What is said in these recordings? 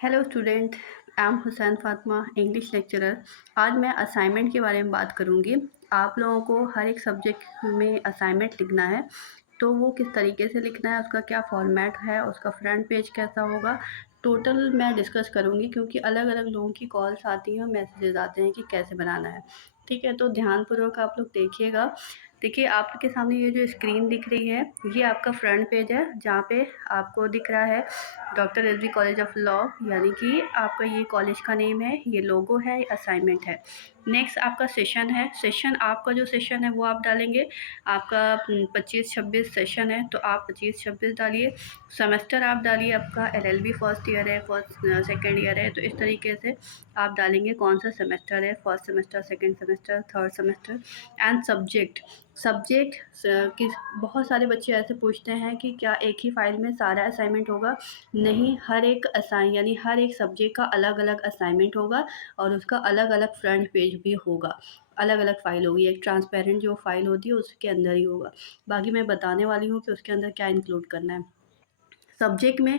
Hello student, I am Hussain Fatima, English lecturer. आज मैं assignment के बारे में बात करूँगी। आप लोगों को हर एक सब्जेक्ट में असाइनमेंट लिखना है, तो वो किस तरीके से लिखना है, उसका क्या फॉर्मेट है, उसका फ्रंट पेज कैसा होगा, टोटल मैं डिस्कस करूँगी। क्योंकि अलग अलग लोगों की कॉल्स आती हैं और मैसेजेस आते हैं कि कैसे बनाना है। ठीक है, तो ध्यानपूर्वक आप लोग देखिएगा। देखिए, आपके सामने ये जो स्क्रीन दिख रही है, ये आपका फ्रंट पेज है, जहाँ पे आपको दिख रहा है doctor S B College of Law, यानी कि आपका ये कॉलेज का नेम है, ये लोगो है, ये असाइनमेंट है। नेक्स्ट आपका सेशन है। सेशन आपका जो सेशन है वो आप डालेंगे। आपका 25-26 सेशन है, तो आप 25-26 डालिए। सेमेस्टर आप डालिए, आपका एलएलबी फर्स्ट ईयर है, फर्स्ट सेकेंड ईयर है, तो इस तरीके से आप डालेंगे कौन सा सेमेस्टर है, first semester, second semester, third semester. And subject कि बहुत सारे बच्चे ऐसे पूछते हैं कि क्या एक ही फाइल में सारा असाइनमेंट होगा। नहीं, हर एक यानी हर एक सब्जेक्ट का अलग अलग असाइनमेंट होगा और उसका अलग अलग फ्रंट पेज भी होगा। अलग अलग फ़ाइल होगी, एक ट्रांसपेरेंट जो फ़ाइल होती है उसके अंदर ही होगा। बाकी मैं बताने वाली हूँ कि उसके अंदर क्या इंक्लूड करना है। सब्जेक्ट में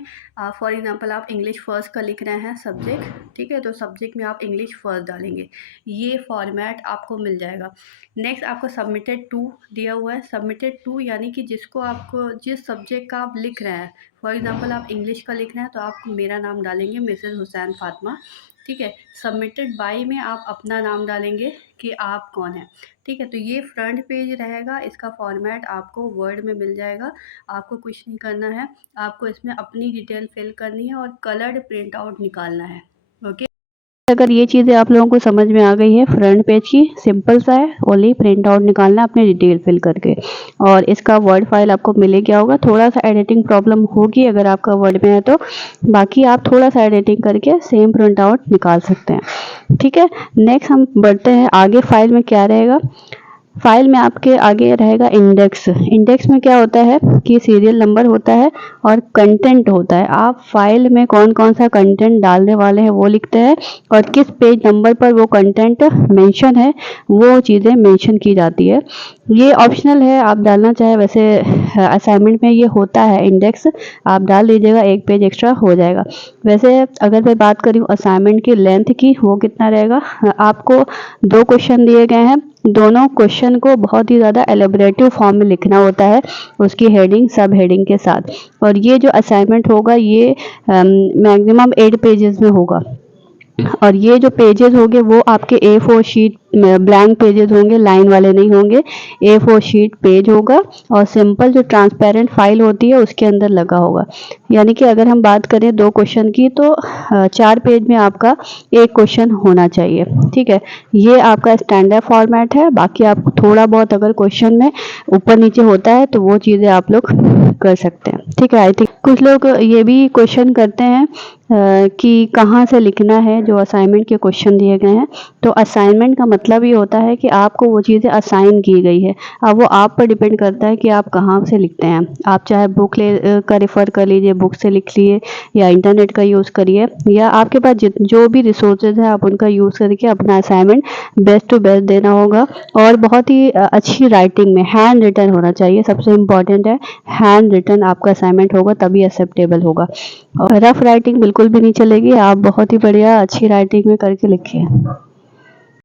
फॉर एग्ज़ाम्पल आप इंग्लिश फ़र्स्ट का लिख रहे हैं सब्जेक्ट, ठीक है, तो सब्जेक्ट में आप इंग्लिश फ़र्स्ट डालेंगे। ये फॉर्मेट आपको मिल जाएगा। नेक्स्ट आपको सबमिटेड टू दिया हुआ है। सबमिटेड टू यानी कि जिसको आपको जिस सब्जेक्ट का आप लिख रहे हैं, फॉर एग्ज़ाम्पल आप इंग्लिश का लिख रहे हैं तो आप मेरा नाम डालेंगे, मिसेज़ हुसैन फातिमा। ठीक है, सबमिटेड बाय में आप अपना नाम डालेंगे कि आप कौन हैं। ठीक है, तो ये फ्रंट पेज रहेगा। इसका फॉर्मेट आपको वर्ड में मिल जाएगा। आपको कुछ नहीं करना है, आपको इसमें अपनी डिटेल फिल करनी है और कलर्ड प्रिंट आउट निकालना है। ओके, अगर ये चीज़ें आप लोगों को समझ में आ गई है, फ्रंट पेज की सिंपल सा है, ओनली प्रिंट आउट निकालना है अपनी डिटेल फिल करके। और इसका वर्ड फाइल आपको मिले क्या होगा, थोड़ा सा एडिटिंग प्रॉब्लम होगी अगर आपका वर्ड में है तो, बाकी आप थोड़ा सा एडिटिंग करके सेम प्रिंट आउट निकाल सकते हैं। ठीक है, नेक्स्ट हम बढ़ते हैं आगे। फाइल में क्या रहेगा, फाइल में आपके आगे रहेगा इंडेक्स। इंडेक्स में क्या होता है कि सीरियल नंबर होता है और कंटेंट होता है। आप फाइल में कौन कौन सा कंटेंट डालने वाले हैं वो लिखते हैं और किस पेज नंबर पर वो कंटेंट मेंशन है वो चीज़ें मेंशन की जाती है। ये ऑप्शनल है, आप डालना चाहे, वैसे असाइनमेंट में ये होता है इंडेक्स, आप डाल दीजिएगा, एक पेज एक्स्ट्रा हो जाएगा। वैसे अगर मैं बात करूँ असाइनमेंट की लेंथ की, वो कितना रहेगा, आपको 2 क्वेश्चन दिए गए हैं। दोनों क्वेश्चन को बहुत ही ज़्यादा एलेबोरेटिव फॉर्म में लिखना होता है, उसकी हेडिंग सब हेडिंग के साथ। और ये जो असाइनमेंट होगा ये मैक्सिमम 8 पेजेस में होगा। और ये जो पेजेस होंगे वो आपके A4 शीट ब्लैंक पेजेस होंगे, लाइन वाले नहीं होंगे। A4 शीट पेज होगा और सिंपल जो ट्रांसपेरेंट फाइल होती है उसके अंदर लगा होगा। यानी कि अगर हम बात करें 2 क्वेश्चन की तो 4 पेज में आपका एक क्वेश्चन होना चाहिए। ठीक है, ये आपका स्टैंडर्ड फॉर्मेट है। बाकी आपको थोड़ा बहुत अगर क्वेश्चन में ऊपर नीचे होता है तो वो चीज़ें आप लोग कर सकते हैं। ठीक है, आई थिंक कुछ लोग ये भी क्वेश्चन करते हैं कि कहाँ से लिखना है जो असाइनमेंट के क्वेश्चन दिए गए हैं। तो असाइनमेंट का मतलब ये होता है कि आपको वो चीज़ें असाइन की गई है। अब वो आप पर डिपेंड करता है कि आप कहाँ से लिखते हैं। आप चाहे बुक का रेफ़र कर लीजिए, बुक से लिख लिए, या इंटरनेट का यूज़ करिए, या आपके पास जो भी रिसोर्सेज है आप उनका यूज़ करके अपना असाइनमेंट बेस्ट टू बेस्ट देना होगा। और बहुत ही अच्छी राइटिंग में हैंड रिटन होना चाहिए, सबसे इम्पॉर्टेंट है हैंड रिटन आपका असाइनमेंट होगा तभी एक्सेप्टेबल होगा। और रफ राइटिंग बिल्कुल भी नहीं चलेगी, आप बहुत ही बढ़िया अच्छी राइटिंग में करके लिखिए।